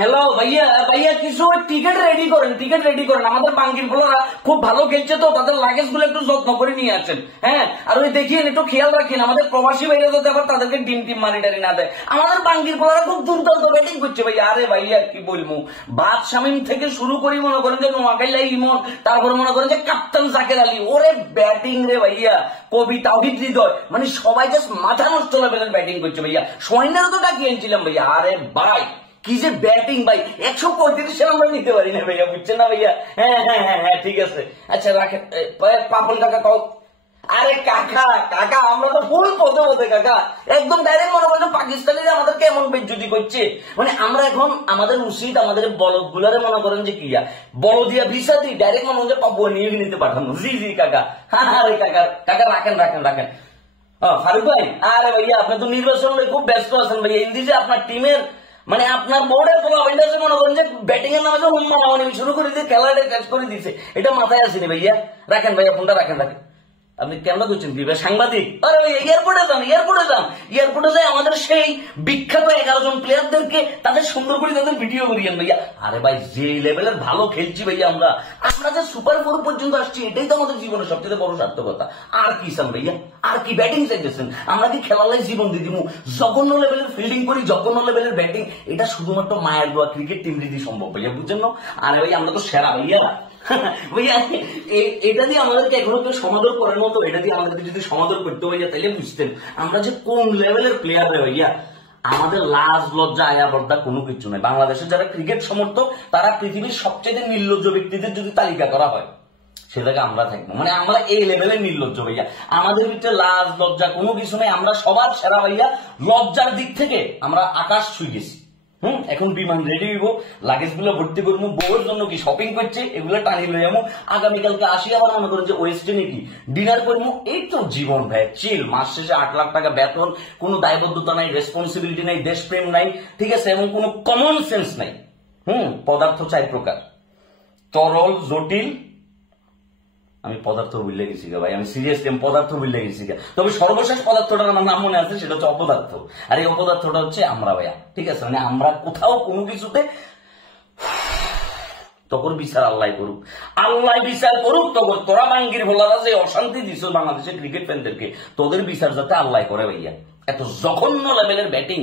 Hello ভাইয়া, ভাইয়া কিছু টিকিট রেডি করেন, টিকিট রেডি করেন। আমাদের বাঙ্গির পোলারা খুব ভালো খেলছে তো, তাদের লাগেজ গুলো একটু যত্ন করে নিয়ে আসেন। হ্যাঁ, আর ওই দেখিয়েন, একটু খেয়াল রাখেন আমাদের প্রবাসী ভাইরা যাতে আবার তাদেরকে টিম টিম মারিটারি না দেয়। আমাদের বাঙ্গির পোলারা খুব দুর্দান্ত ব্যাটিং করছে ভাইয়া। আরে ভাইয়া কি বলবো, বাদ শামীম থেকে শুরু করি মনে করেন যে নোয়াখালী ইমন, তারপরে মনে করেন যে কাপ্তান জাকের আলী, ওরে ব্যাটিং রে ভাইয়া, কবি তাওহিদ হৃদয়, মানে সবাই জাস্ট মাথা নষ্ট লেভেলের ব্যাটিং করছে ভাইয়া। সোয়াইনারও তো ডাকিয়ে এনেছিলাম ভাইয়া। আরে ভাই কি যে ব্যাটিং ভাই, 135 আমরা নিতে পারি না ভাইয়া, বুঝছেন না ভাইয়া? হ্যাঁ হ্যাঁ হ্যাঁ হ্যাঁ ঠিক আছে, আচ্ছা রাখেন। পাপন কাকা কল। আরে কাকা কাকা আমরা তো ফুল পদে পদে কাকা, একদম ডাইরেক্ট মনে করেন পাকিস্তানিরা আমাদেরকে এমন বেজ্জতি করছে। মানে আমরা এখন আমাদের উচিত আমাদের বলদ গুলারে মনে করেন যে কিয়া বলদিয়া ভিসা দিই, ডাইরেক্ট মনে করেন পাপুয়া নিয়ে নিতে পাঠানো। জি জি কাকা, হ্যাঁ আরে কাকা কাকা রাখেন রাখেন রাখেন। ফারুক ভাই, আরে ভাইয়া আপনি তো নির্বাচন খুব ব্যস্ত আছেন ভাইয়া। ইন্দি যে আপনার টিমের মানে আপনার বোর্ডের মনে করেন যে ব্যাটিং এর নামে যে হুম্মা মামানি শুরু করে দিয়ে খেলাটা শেষ করে দিচ্ছে, এটা মাথায় আসেনি ভাইয়া। রাখেন ভাইয়া ফোনটা রাখেন রাখেন। আপনি কেমন করছেন কি ভাই, সাংবাদিক? আরে ভাই এয়ারপোর্টে যান, এয়ারপোর্টে যান, এয়ারপোর্টে যাই আমাদের সেই বিখ্যাত 11 জন প্লেয়ারদেরকে তাদের সুন্দর করে তাদের ভিডিও করিয়েন ভাইয়া। আরে ভাই যে লেভেলের ভালো খেলছি ভাইয়া আমরা, আমরা যে সুপার 4 পর্যন্ত আসছি, এটাই তো আমাদের জীবনের সবচেয়ে বড় সার্থকতা। আর কি চান ভাইয়া, আর কি ব্যাটিং চাইতেছেন? আমরা কি খেলালাই জীবন দিয়ে দিব? জঘন্য লেভেলের ফিল্ডিং করি, জঘন্য লেভেলের ব্যাটিং, এটা শুধুমাত্র মায়ের দোয়া ক্রিকেট টিম দিদি সম্ভব ভাইয়া, বুঝছেন না? আরে ভাই আমরা তো সেরা ভাইয়া। ভাইয়া এটা দিয়ে আমাদেরকে এখনো কেউ সমাদর করার মতো, এটা দিয়ে আমাদেরকে যদি সমাদর করতে ভাইয়া তাইলে বুঝতেন আমরা যে কোন লেভেলের প্লেয়ার রে ভাইয়া। আমাদের লাজ লজ্জা আয়া বর্দা কোনো কিছু নাই। বাংলাদেশের যারা ক্রিকেট সমর্থক তারা পৃথিবীর সবচেয়ে নির্লজ্জ ব্যক্তিদের যদি তালিকা করা হয় সেটাকে আমরা থাকবো, মানে আমরা এই লেভেলের নির্লজ্জ ভাইয়া। আমাদের ভিতরে লাজ লজ্জা কোনো কিছু নেই, আমরা সবার সেরা ভাইয়া। লজ্জার দিক থেকে আমরা আকাশ ছুঁয়ে গেছি। এখন বিমান রেডি হইব, লাগেজ গুলো ভর্তি করবো, বউয়ের জন্য কি শপিং করছে এগুলো টানি লই যাবো। আগামীকালকে আসি আবার মনে করেন যে ওয়েস্টে নাকি ডিনার করবো। এই তো জীবন ভাই, চিল। মাস শেষে 8 লাখ টাকা বেতন, কোনো দায়বদ্ধতা নাই, রেসপন্সিবিলিটি নাই, দেশপ্রেম নাই, ঠিক আছে, এবং কোনো কমন সেন্স নাই। পদার্থ 4 প্রকার, তরল, জটিল। আমি পদার্থ ভুলে গেছি গা ভাই, আমি সিরিয়াসলি আমি পদার্থ ভুলে গেছি গা। তবে সর্বশেষ পদার্থটার আমার নাম মনে আছে, সেটা হচ্ছে অপদার্থ। আর এই অপদার্থটা হচ্ছে আমরা ভাইয়া, ঠিক আছে? মানে আমরা কোথাও কোনো কিছুতে তখন বিচার আল্লাহ করুক, আল্লাহ বিচার করুক। তখন তোরা বাঙ্গির ভোলারা যে অশান্তি দিছ বাংলাদেশের ক্রিকেট ফ্যানদেরকে, তোদের বিচার যাতে আল্লাহ করে ভাইয়া। এত জঘন্য লেভেলের ব্যাটিং,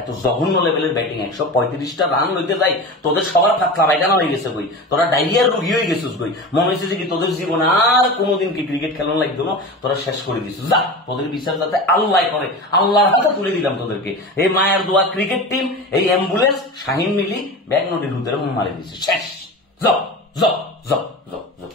এত জঘন্য লেভেলের ব্যাটিং, 135টা রান লইতে যাই তোদের সবার ফাতলা পায়খানা হয়ে গেছে কই, তোরা ডায়রিয়ার রোগী হয়ে গেছিস কই। মনে হয়েছে যে কি তোদের জীবনে আর কোনোদিন কি ক্রিকেট খেলানো লাগতো না, তোরা শেষ করে দিছিস। যা, তোদের বিচার যাতে আল্লাহ করে, আল্লাহর হাতে তুলে দিলাম তোদেরকে। এই মায়ের দোয়া ক্রিকেট টিম, এই অ্যাম্বুলেন্স, শাহিন মিলি ব্যাগ নদীর ভিতরে মারি দিছে, শেষ। যাও যাও যাও যাও যাও।